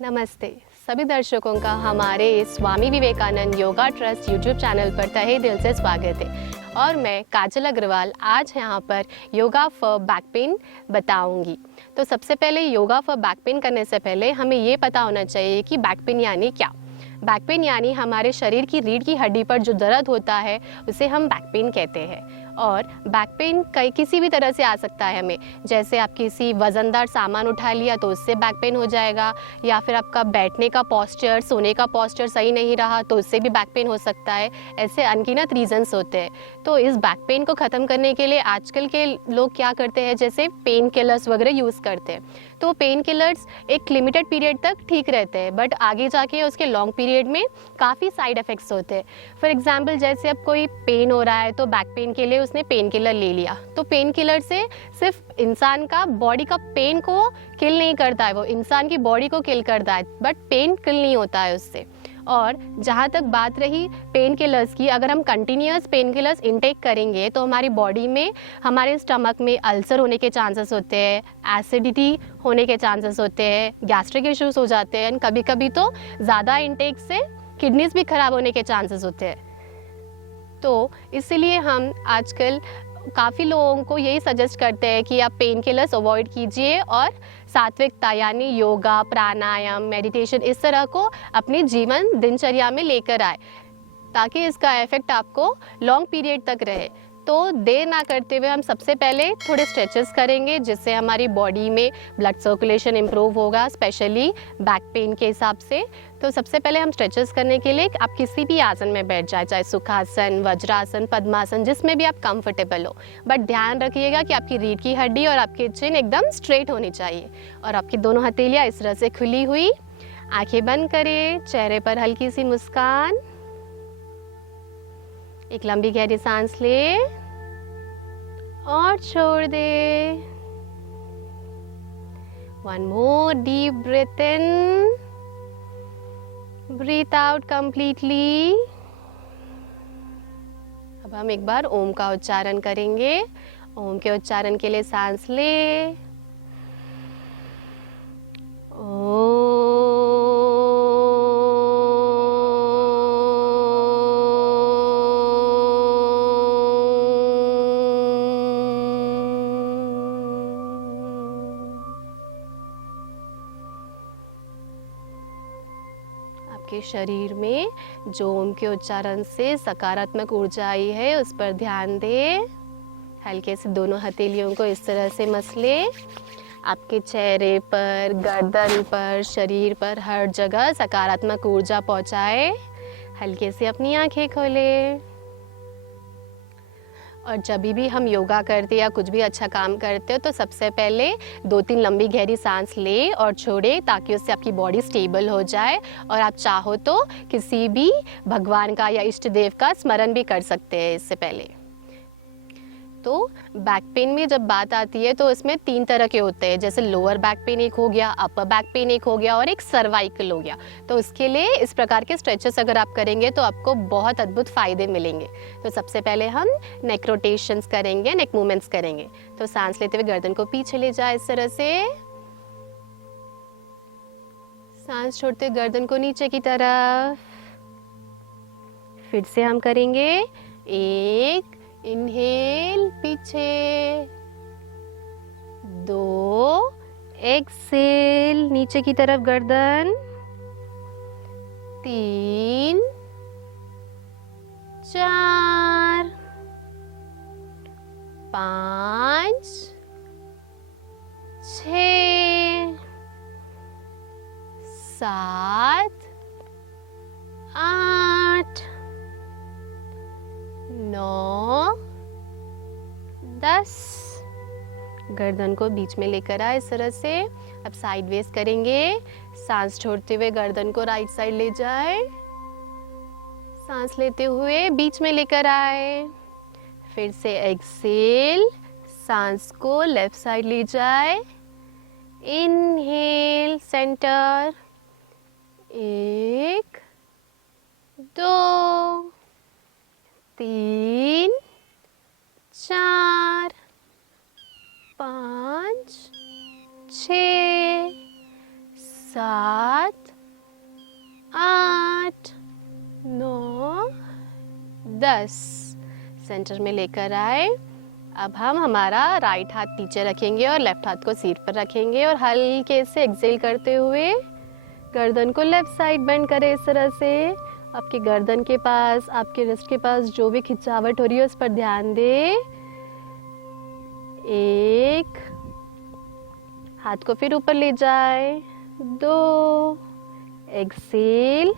नमस्ते सभी दर्शकों का हमारे Swami Vivekananda yoga trust YouTube channel पर तहे दिल से स्वागत है। और मैं काजल अग्रवाल आज यहाँ पर योगा फॉर बैक पेन बताऊंगी। तो सबसे पहले योगा फॉर बैक पेन करने से पहले हमें ये पता होना चाहिए कि बैक पेन यानी क्या। बैक पेन यानी हमारे शरीर की रीढ़ की हड्डी पर जो दर्द होता है उसे हम बैक पेन कहते हैं। और बैक पेन किसी भी तरह से आ सकता है हमें, जैसे आप किसी वज़नदार सामान उठा लिया तो उससे बैक पेन हो जाएगा, या फिर आपका बैठने का पोस्चर, सोने का पोस्चर सही नहीं रहा तो उससे भी बैक पेन हो सकता है। ऐसे अनगिनत रीजंस होते हैं। तो इस बैक पेन को ख़त्म करने के लिए आजकल के लोग क्या करते हैं, जैसे पेन किलर्स वगैरह यूज़ करते हैं। तो पेन किलर्स एक लिमिटेड पीरियड तक ठीक रहते हैं, बट आगे जाके उसके लॉन्ग पीरियड में काफ़ी साइड इफ़ेक्ट्स होते हैं। फॉर एग्जांपल, जैसे अब कोई पेन हो रहा है तो बैक पेन के लिए उसने पेन किलर ले लिया, तो पेन किलर से सिर्फ इंसान का बॉडी का पेन को किल नहीं करता है, वो इंसान की बॉडी को किल करता है, बट पेन किल नहीं होता है उससे। और जहाँ तक बात रही पेन किलर्स की, अगर हम कंटिन्यूअस पेन किलर्स इनटेक करेंगे तो हमारी बॉडी में, हमारे स्टमक में अल्सर होने के चांसेस होते हैं, एसिडिटी होने के चांसेस होते हैं, गैस्ट्रिक इश्यूज हो जाते हैं, कभी कभी तो ज़्यादा इनटेक से किडनीज भी खराब होने के चांसेस होते हैं। तो इसीलिए हम आजकल काफ़ी लोगों को यही सजेस्ट करते हैं कि आप पेन किलर्स अवॉइड कीजिए और सात्विकता यानी योगा, प्राणायाम, मेडिटेशन इस तरह को अपनी जीवन दिनचर्या में लेकर आए, ताकि इसका इफेक्ट आपको लॉन्ग पीरियड तक रहे। तो देर ना करते हुए हम सबसे पहले थोड़े स्ट्रेचेस करेंगे, जिससे हमारी बॉडी में ब्लड सर्कुलेशन इम्प्रूव होगा, स्पेशली बैक पेन के हिसाब से। तो सबसे पहले हम स्ट्रेचेस करने के लिए आप किसी भी आसन में बैठ जाए, चाहे सुखासन, वज्रासन, पद्मासन, जिसमें भी आप कंफर्टेबल हो। बट ध्यान रखिएगा कि आपकी रीढ़ की हड्डी और आपकी चिन एकदम स्ट्रेट होनी चाहिए और आपकी दोनों हथेलियाँ इस तरह से खुली हुई। आंखें बंद करें, चेहरे पर हल्की सी मुस्कान, एक लंबी गहरी सांस ले और छोड़ दे। वन मोर डीप ब्रीथ इन, ब्रीथ आउट कंप्लीटली। अब हम एक बार ओम का उच्चारण करेंगे। ओम के उच्चारण के लिए सांस ले। ओम। आपके शरीर में जो ओम के उच्चारण से सकारात्मक ऊर्जा आई है उस पर ध्यान दें। हल्के से दोनों हथेलियों को इस तरह से मसले। आपके चेहरे पर, गर्दन पर, शरीर पर हर जगह सकारात्मक ऊर्जा पहुंचाए। हल्के से अपनी आंखें खोलें। और जब भी हम योगा करते या कुछ भी अच्छा काम करते हो तो सबसे पहले 2-3 लंबी गहरी सांस ले और छोड़े, ताकि उससे आपकी बॉडी स्टेबल हो जाए। और आप चाहो तो किसी भी भगवान का या इष्ट देव का स्मरण भी कर सकते हैं इससे पहले। तो बैक पेन में जब बात आती है तो इसमें 3 तरह के होते हैं, जैसे लोअर बैक पेन एक हो गया, अपर बैक पेन एक हो गया और एक सर्वाइकल हो गया। तो उसके लिए इस प्रकार के स्ट्रेचेस अगर आप करेंगे तो आपको बहुत अद्भुत फायदे मिलेंगे। तो सबसे पहले हम नेक रोटेशंस करेंगे, नेक मूवमेंट्स करेंगे। तो सांस लेते हुए गर्दन को पीछे ले जाए इस तरह से। सांस छोड़ते गर्दन को नीचे की तरफ। फिर से हम करेंगे। एक इनहेल पीछे, 2 एक्सेल नीचे की तरफ गर्दन, 3 4 5 6 7 8 9 10। गर्दन को बीच में लेकर आए इस तरह से। अब साइड वेज करेंगे। सांस छोड़ते हुए गर्दन को राइट साइड ले जाए। सांस लेते हुए बीच में लेकर आए। फिर से एक्सेल, सांस को लेफ्ट साइड ले जाए। Inhale centre, 1 2 3 4 5 6 7, 8, 9, 10। सेंटर में लेकर आए। अब हम हमारा राइट हाथ नीचे रखेंगे और लेफ्ट हाथ को सीट पर रखेंगे और हल्के से एक्सेल करते हुए गर्दन को लेफ्ट साइड बेंड करें इस तरह से। आपके गर्दन के पास, आपके रिस्ट के पास जो भी खिंचावट हो रही है उस पर ध्यान दें। 1, हाथ को फिर ऊपर ले जाए। 2, एक्सेल।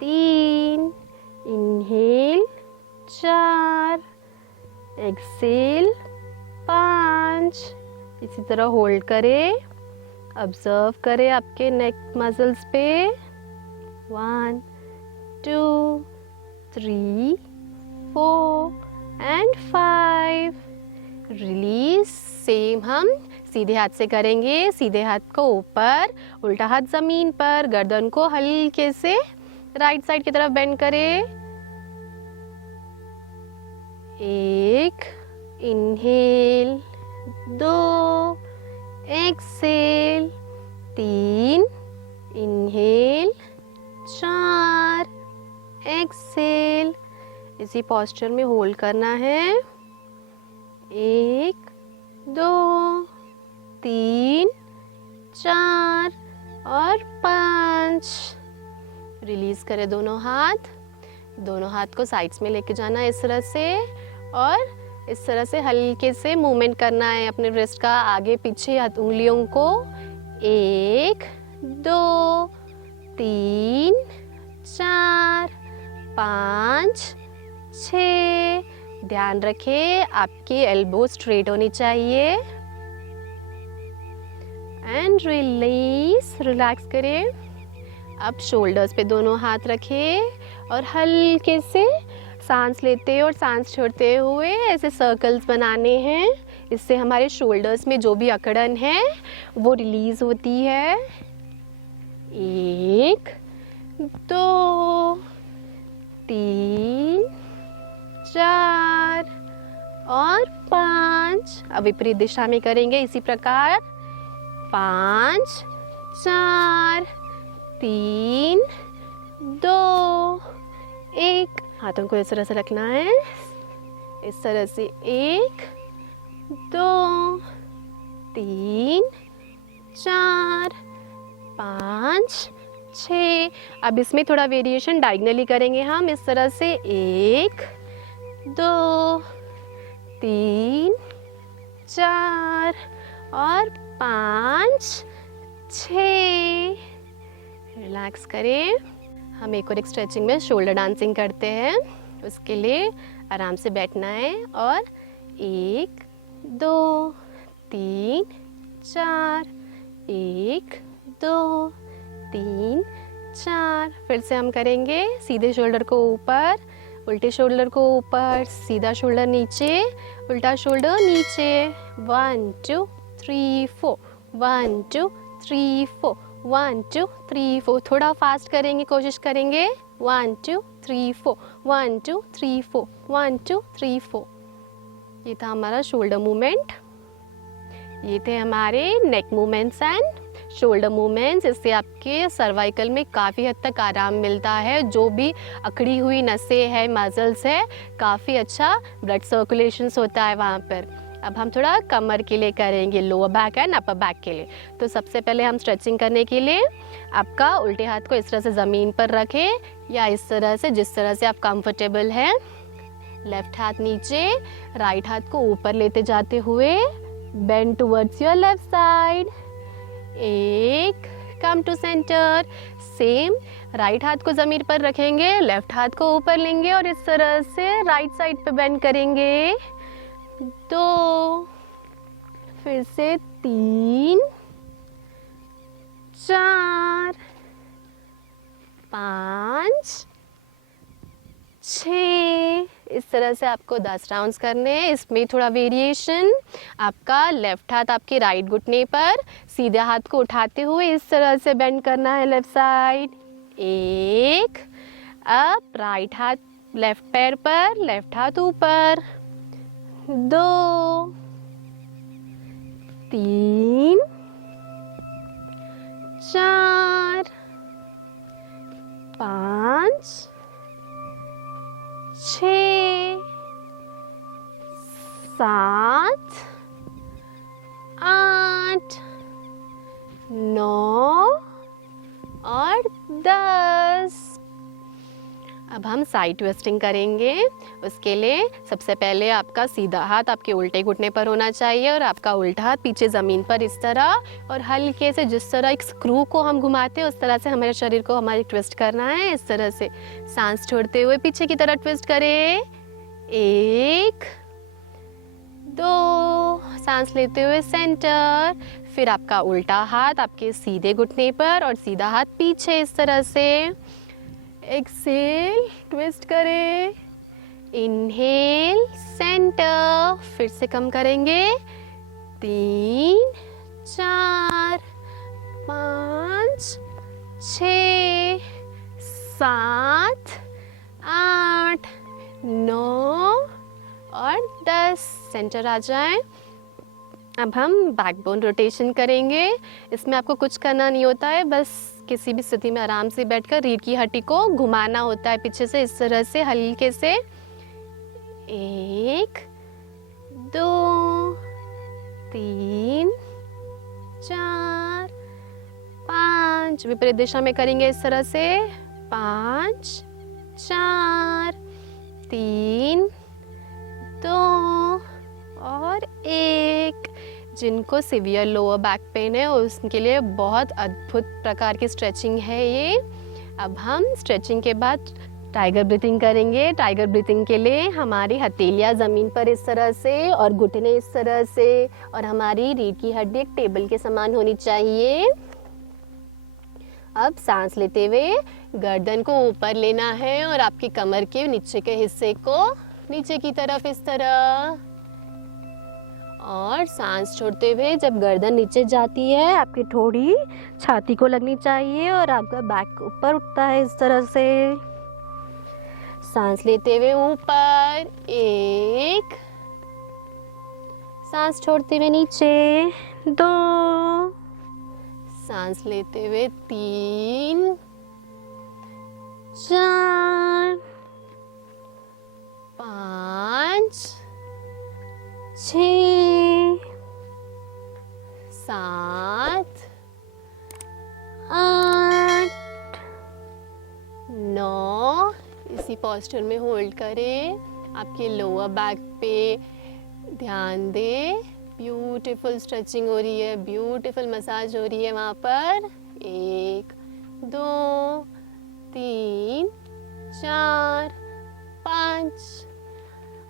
3, इनहेल। 4, एक्सेल। 5, इसी तरह होल्ड करें। ऑब्जर्व करें आपके नेक मसल्स पे। 1, 2, 3, 4 एंड 5। रिलीज। सेम हम सीधे हाथ से करेंगे। सीधे हाथ को ऊपर, उल्टा हाथ जमीन पर। गर्दन को हल्के से राइट साइड की तरफ बेंड करें। 1, इनहेल। 2, एक्सेल। 3, इनहेल। 4, एक्सेल। इसी पोस्चर में होल्ड करना है। 1, 2, 3, 4 और 5। रिलीज करें दोनों हाथ। दोनों हाथ को साइड्स में लेके जाना है इस तरह से और इस तरह से हल्के से मूवमेंट करना है अपने रिस्ट का आगे पीछे उंगलियों को। 1, 2, 3, 4, 5, 6। ध्यान रखें आपकी एल्बो स्ट्रेट होनी चाहिए। And release. रिलैक्स करें। अब शोल्डर्स पे दोनों हाथ रखें और हल्के से सांस लेते और सांस छोड़ते हुए ऐसे सर्कल्स बनाने हैं। इससे हमारे शोल्डर्स में जो भी अकड़न है वो रिलीज होती है। 1, 2, 3, 4 और 5। अब विपरीत दिशा में करेंगे इसी प्रकार। 5, 4, 3, 2, 1। हाथों को इस तरह से रखना है। इस तरह से 1, 2, 3, 4, 5, 6। अब इसमें थोड़ा वेरिएशन डायगनली करेंगे हम इस तरह से। 1, 2, 3, 4 और 5, 6। रिलैक्स करें। हम एक और एक स्ट्रेचिंग में शोल्डर डांसिंग करते हैं। उसके लिए आराम से बैठना है और 1, 2, 3, 4। 1, 2, 3, 4। फिर से हम करेंगे। सीधे शोल्डर को ऊपर, उल्टे शोल्डर को ऊपर, सीधा शोल्डर नीचे, उल्टा शोल्डर नीचे। 1, 2, 3, 4। 1, 2, 3, 4। 1, 2, 3, 4। थोड़ा फास्ट करेंगे, कोशिश करेंगे। 1, 2, 3, 4। 1, 2, 3, 4। 1, 2, 3, 4। ये था हमारा शोल्डर मूवमेंट। ये थे हमारे नेक मूवमेंट्स एंड शोल्डर मूवमेंट्स। इससे आपके सर्वाइकल में काफ़ी हद तक आराम मिलता है। जो भी अकड़ी हुई नसें हैं, मसल्स है, काफ़ी अच्छा ब्लड सर्कुलेशंस होता है वहाँ पर। अब हम थोड़ा कमर के लिए करेंगे, lower back and upper back के लिए। तो सबसे पहले हम स्ट्रेचिंग करने के लिए आपका उल्टे हाथ को इस तरह से ज़मीन पर रखें या इस तरह से, जिस तरह से आप कंफर्टेबल हैं। लेफ्ट हाथ नीचे, राइट हाथ को ऊपर लेते जाते हुए bend towards your left side. 1, come to centre. Same right हाथ को ज़मीन पर रखेंगे, लेफ्ट हाथ को ऊपर लेंगे और इस तरह से राइट साइड पे बेंड करेंगे। 2, फिर से 3, 4, 5, 6। इस तरह से आपको 10 राउंड्स करने हैं। इसमें थोड़ा वेरिएशन, आपका लेफ्ट हाथ आपके राइट घुटने पर, सीधे हाथ को उठाते हुए इस तरह से बेंड करना है लेफ्ट साइड। 1, अब राइट हाथ लेफ्ट पैर पर, लेफ्ट हाथ ऊपर। 2, 3, 4 5 6 7 8 9 और 10। अब हम साइड ट्विस्टिंग करेंगे। उसके लिए सबसे पहले आपका सीधा हाथ आपके उल्टे घुटने पर होना चाहिए और आपका उल्टा हाथ पीछे ज़मीन पर इस तरह, और हल्के से जिस तरह एक स्क्रू को हम घुमाते हैं उस तरह से हमारे शरीर को हमारे ट्विस्ट करना है। इस तरह से सांस छोड़ते हुए पीछे की तरह ट्विस्ट करें। 1 2, सांस लेते हुए सेंटर, फिर आपका उल्टा हाथ आपके सीधे घुटने पर और सीधा हाथ पीछे इस तरह से। एक्सेल, ट्विस्ट करें। इनहेल, सेंटर, फिर से कम करेंगे। 3 4 5 6 7 8 9 और 10। सेंटर आ जाए। अब हम बैकबोन रोटेशन करेंगे। इसमें आपको कुछ करना नहीं होता है, बस किसी भी स्थिति में आराम से बैठकर रीढ़ की हड्डी को घुमाना होता है पीछे से इस तरह से हल्के से। 1 2 3 4 5, विपरीत दिशा में करेंगे इस तरह से। 5 4 3 2 और 1। जिनको सीवियर लोअर बैक पेन है उसके लिए बहुत अद्भुत प्रकार की स्ट्रेचिंग है ये। अब हम स्ट्रेचिंग के बाद टाइगर ब्रीथिंग करेंगे। टाइगर ब्रीथिंग के लिए हमारी हथेलियाँ ज़मीन पर इस तरह से और घुटने इस तरह से, और हमारी रीढ़ की हड्डी एक टेबल के समान होनी चाहिए। अब सांस लेते हुए गर्दन को ऊपर लेना है और आपकी कमर के नीचे के हिस्से को नीचे की तरफ इस तरह, और सांस छोड़ते हुए जब गर्दन नीचे जाती है आपकी ठोड़ी छाती को लगनी चाहिए और आपका बैक ऊपर उठता है इस तरह से। सांस लेते हुए ऊपर 1, सांस छोड़ते हुए नीचे 2, सांस लेते हुए 3 4 5 6 7 8 9। इसी पोस्चर में होल्ड करें। आपके लोअर बैक पे ध्यान दें। ब्यूटीफुल स्ट्रेचिंग हो रही है, ब्यूटीफुल मसाज हो रही है वहाँ पर। 1 2 3 4 5।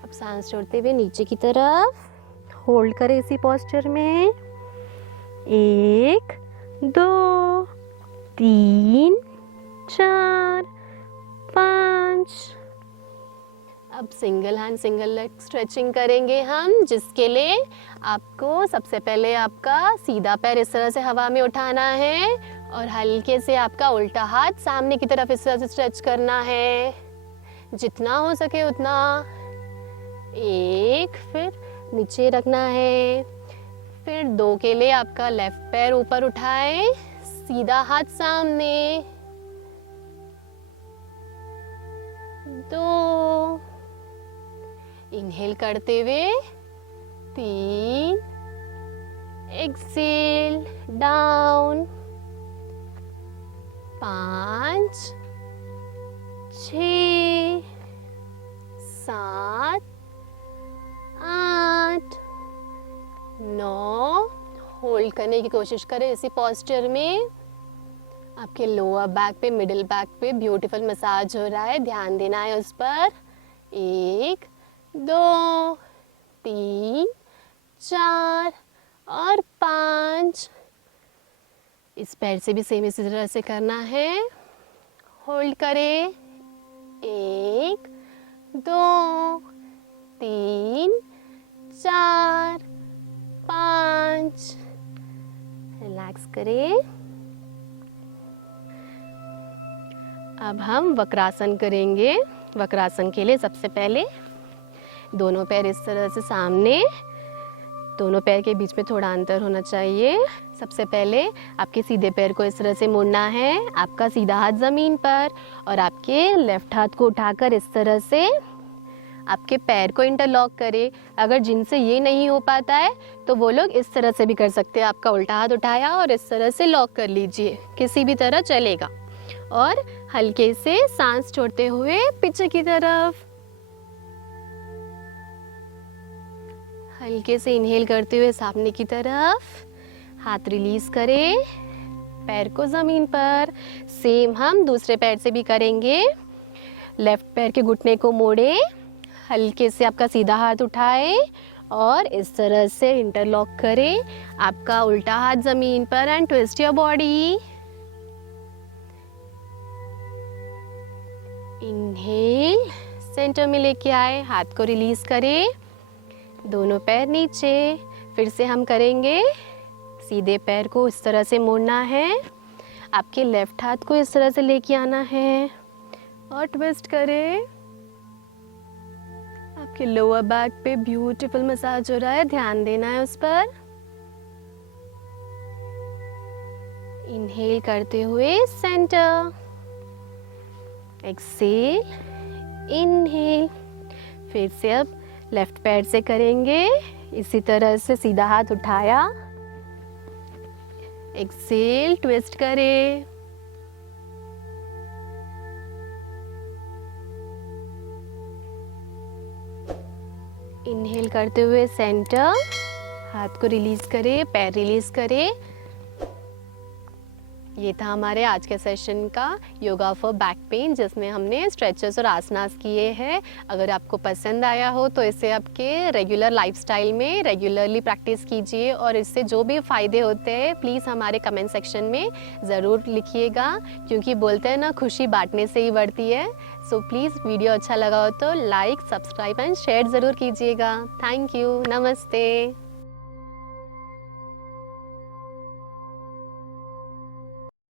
अब सांस छोड़ते हुए नीचे की तरफ होल्ड करें इसी पोस्चर में। 1 2 3 4 5। अब single hand single leg stretching करेंगे हम, जिसके लिए आपको सबसे पहले आपका सीधा पैर इस तरह से हवा में उठाना है और हल्के से आपका उल्टा हाथ सामने की तरफ इस तरह से स्ट्रेच करना है, जितना हो सके उतना। 1, फिर नीचे रखना है। फिर 2 के लिए आपका लेफ्ट पैर ऊपर उठाएं, सीधा हाथ सामने। 2, इनहेल करते हुए 3, एक्सेल डाउन। 5 6 7 8 9। होल्ड करने की कोशिश करें इसी पोस्चर में। आपके लोअर बैक पे, मिडिल बैक पे ब्यूटीफुल मसाज हो रहा है, ध्यान देना है उस पर। 1 2 3 4 और 5। इस पैर से भी सेम इसी तरह से करना है। होल्ड करें। 1 2 3 4 5। रिलैक्स करें। अब हम वक्रासन करेंगे। वक्रासन के लिए सबसे पहले दोनों पैर इस तरह से सामने, दोनों पैर के बीच में थोड़ा अंतर होना चाहिए। सबसे पहले आपके सीधे पैर को इस तरह से मोड़ना है, आपका सीधा हाथ ज़मीन पर और आपके लेफ्ट हाथ को उठाकर इस तरह से आपके पैर को इंटरलॉक करें। अगर जिनसे ये नहीं हो पाता है तो वो लोग इस तरह से भी कर सकते हैं। आपका उल्टा हाथ उठाया और इस तरह से लॉक कर लीजिए, किसी भी तरह चलेगा। और हल्के से सांस छोड़ते हुए पीछे की तरफ, हल्के से इनहेल करते हुए सामने की तरफ, हाथ रिलीज करें, पैर को ज़मीन पर। सेम हम दूसरे पैर से भी करेंगे। लेफ्ट पैर के घुटने को मोड़ें, हल्के से आपका सीधा हाथ उठाएं और इस तरह से इंटरलॉक करें आपका उल्टा हाथ ज़मीन पर and twist your body. Inhale, centre में लेके आए, हाथ को रिलीज करें, दोनों पैर नीचे। फिर से हम करेंगे, सीधे पैर को इस तरह से मोड़ना है, आपके लेफ्ट हाथ को इस तरह से लेके आना है और ट्विस्ट करें। आपके लोअर बैक पे ब्यूटीफुल मसाज हो रहा है, ध्यान देना है उस पर। इनहेल करते हुए सेंटर, एक्सेल, इनहेल। फिर से अब लेफ्ट पैर से करेंगे, इसी तरह से सीधा हाथ उठाया, एक्सेल, ट्विस्ट करें। इनहेल करते हुए सेंटर, हाथ को रिलीज करें, पैर रिलीज करें। ये था हमारे आज के सेशन का योगा फॉर बैक पेन, जिसमें हमने स्ट्रेचेस और आसनास किए हैं। अगर आपको पसंद आया हो तो इसे आपके रेगुलर लाइफस्टाइल में रेगुलरली प्रैक्टिस कीजिए और इससे जो भी फ़ायदे होते हैं प्लीज़ हमारे कमेंट सेक्शन में ज़रूर लिखिएगा, क्योंकि बोलते हैं ना, खुशी बांटने से ही बढ़ती है। सो प्लीज़ वीडियो अच्छा लगा हो तो लाइक, सब्सक्राइब एंड शेयर ज़रूर कीजिएगा। थैंक यू, नमस्ते।